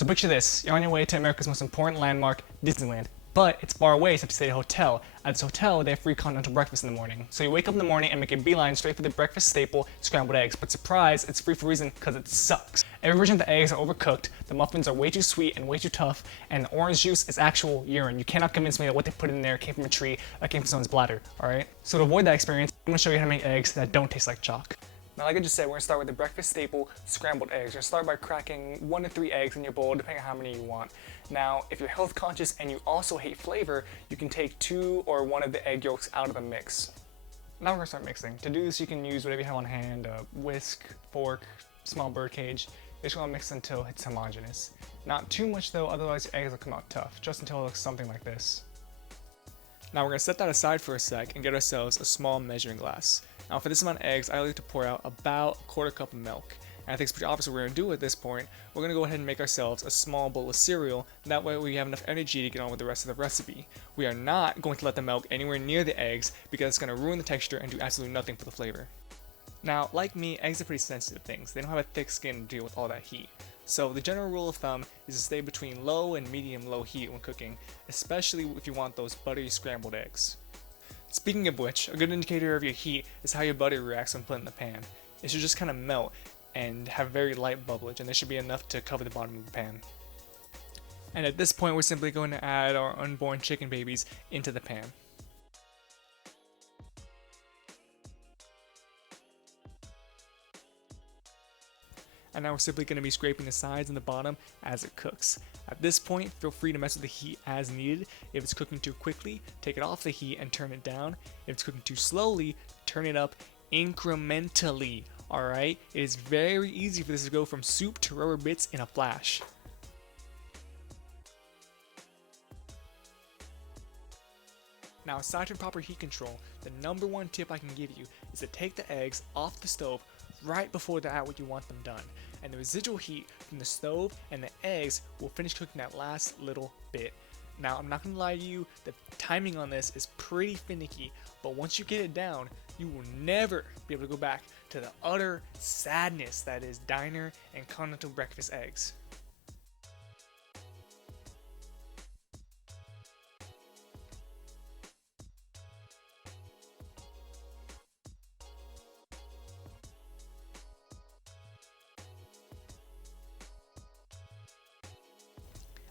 So picture this, you're on your way to America's most important landmark, Disneyland. But it's far away, so you have to stay at a hotel. At this hotel, they have free continental breakfast in the morning. So you wake up in the morning and make a beeline straight for the breakfast staple, scrambled eggs. But surprise, it's free for a reason, because it sucks. Every version of the eggs are overcooked, the muffins are way too sweet and way too tough, and the orange juice is actual urine. You cannot convince me that what they put in there came from a tree that came from someone's bladder, alright? So to avoid that experience, I'm gonna show you how to make eggs that don't taste like chalk. Now, like I just said, we're gonna start with the breakfast staple, scrambled eggs. You're gonna start by cracking 1 to 3 eggs in your bowl, depending on how many you want. Now, if you're health conscious and you also hate flavor, you can take 2 or 1 of the egg yolks out of the mix. Now we're gonna start mixing. To do this, you can use whatever you have on hand, a whisk, fork, small bird cage. You just wanna mix until it's homogeneous. Not too much though, otherwise your eggs will come out tough, just until it looks something like this. Now we're going to set that aside for a sec and get ourselves a small measuring glass. Now for this amount of eggs, I like to pour out about a quarter cup of milk. And I think it's pretty obvious what we're going to do at this point. We're going to go ahead and make ourselves a small bowl of cereal, and that way we have enough energy to get on with the rest of the recipe. We are not going to let the milk anywhere near the eggs because it's going to ruin the texture and do absolutely nothing for the flavor. Now, like me, eggs are pretty sensitive things. They don't have a thick skin to deal with all that heat. So the general rule of thumb is to stay between low and medium-low heat when cooking, especially if you want those buttery scrambled eggs. Speaking of which, a good indicator of your heat is how your butter reacts when put in the pan. It should just kind of melt and have very light bubblage, and this should be enough to cover the bottom of the pan. And at this point, we're simply going to add our unborn chicken babies into the pan. And now we're simply going to be scraping the sides and the bottom as it cooks. At this point, feel free to mess with the heat as needed. If it's cooking too quickly, take it off the heat and turn it down. If it's cooking too slowly, turn it up incrementally. Alright? It is very easy for this to go from soup to rubber bits in a flash. Now, aside from proper heat control, the number one tip I can give you is to take the eggs off the stove right before they're at what you want them done. And the residual heat from the stove and the eggs will finish cooking that last little bit. Now, I'm not going to lie to you, the timing on this is pretty finicky, but once you get it down, you will never be able to go back to the utter sadness that is diner and continental breakfast eggs.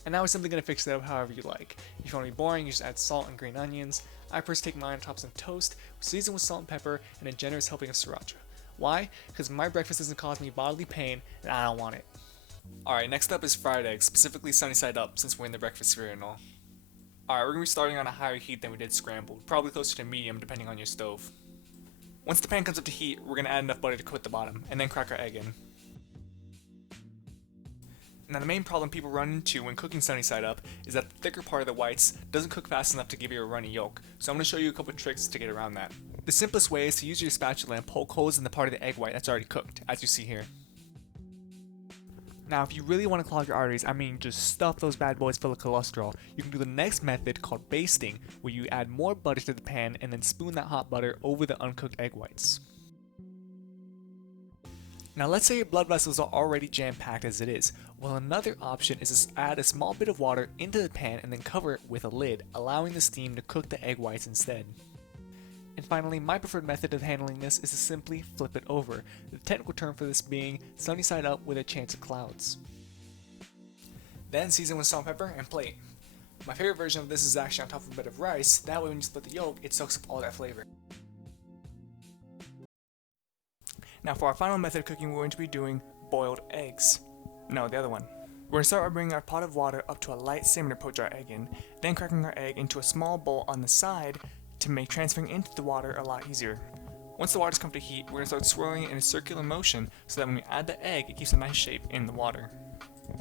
And now we're simply going to fix it up however you like. If you want to be boring, you just add salt and green onions. I personally take mine on top of some toast, season with salt and pepper, and a generous helping of sriracha. Why? Because my breakfast doesn't cause me bodily pain, and I don't want it. Alright, next up is fried eggs, specifically sunny side up, since we're in the breakfast cereal and all. Alright, we're going to be starting on a higher heat than we did scrambled, probably closer to medium depending on your stove. Once the pan comes up to heat, we're going to add enough butter to coat the bottom, and then crack our egg in. Now, the main problem people run into when cooking sunny side up is that the thicker part of the whites doesn't cook fast enough to give you a runny yolk, so I'm going to show you a couple tricks to get around that. The simplest way is to use your spatula and poke holes in the part of the egg white that's already cooked, as you see here. Now, if you really want to clog your arteries, I mean just stuff those bad boys full of cholesterol, you can do the next method called basting, where you add more butter to the pan and then spoon that hot butter over the uncooked egg whites. Now, let's say your blood vessels are already jam-packed as it is. Well, another option is to add a small bit of water into the pan and then cover it with a lid, allowing the steam to cook the egg whites instead. And finally, my preferred method of handling this is to simply flip it over, the technical term for this being sunny side up with a chance of clouds. Then season with salt and pepper and plate. My favorite version of this is actually on top of a bed of rice, that way when you split the yolk, it soaks up all that flavor. Now for our final method of cooking, we're going to be doing boiled eggs. No, the other one. We're going to start by bringing our pot of water up to a light simmer to poach our egg in, then cracking our egg into a small bowl on the side to make transferring into the water a lot easier. Once the water's come to heat, we're going to start swirling it in a circular motion so that when we add the egg, it keeps a nice shape in the water.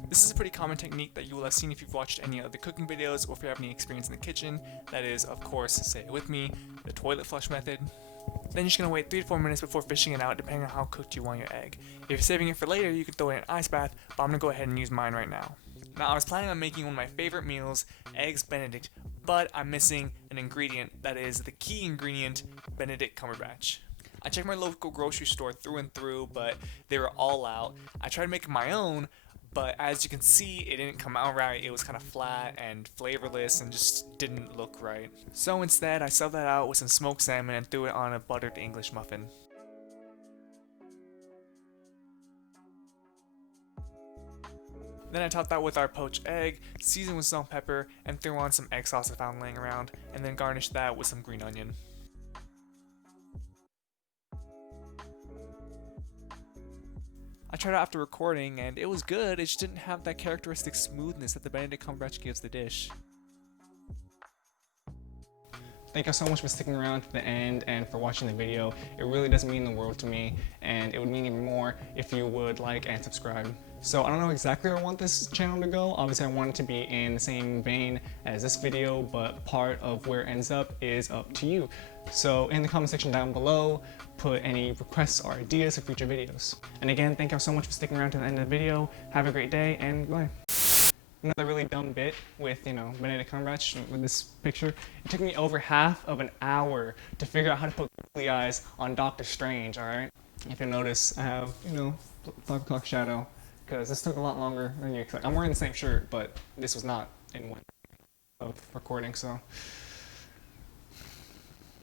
This is a pretty common technique that you will have seen if you've watched any other cooking videos or if you have any experience in the kitchen. That is, of course, say it with me, the toilet flush method. Then you're just going to wait 3 to 4 minutes before fishing it out, depending on how cooked you want your egg. If you're saving it for later, you can throw it in an ice bath, but I'm going to go ahead and use mine right now. Now, I was planning on making one of my favorite meals, Eggs Benedict, but I'm missing an ingredient, that is the key ingredient, Benedict Cumberbatch. I checked my local grocery store through and through, but they were all out. I tried making my own, but as you can see, it didn't come out right. It was kind of flat and flavorless and just didn't look right. So instead, I subbed that out with some smoked salmon and threw it on a buttered English muffin. Then I topped that with our poached egg, seasoned with salt and pepper, and threw on some egg sauce I found laying around, and then garnished that with some green onion. I tried it after recording, and it was good, it just didn't have that characteristic smoothness that the Benedict Cumberbatch gives the dish. Thank you so much for sticking around to the end and for watching the video. It really does mean the world to me, and it would mean even more if you would like and subscribe. So I don't know exactly where I want this channel to go. Obviously I want it to be in the same vein as this video, but part of where it ends up is up to you. So in the comment section down below, put any requests or ideas for future videos. And again, thank you so much for sticking around to the end of the video. Have a great day, and bye. Another really dumb bit with, Benedict Cumberbatch with this picture. It took me over half of an hour to figure out how to put googly eyes on Doctor Strange, alright? If you notice, I have, 5 o'clock shadow, because this took a lot longer than you expect. I'm wearing the same shirt, but this was not in one of recording, so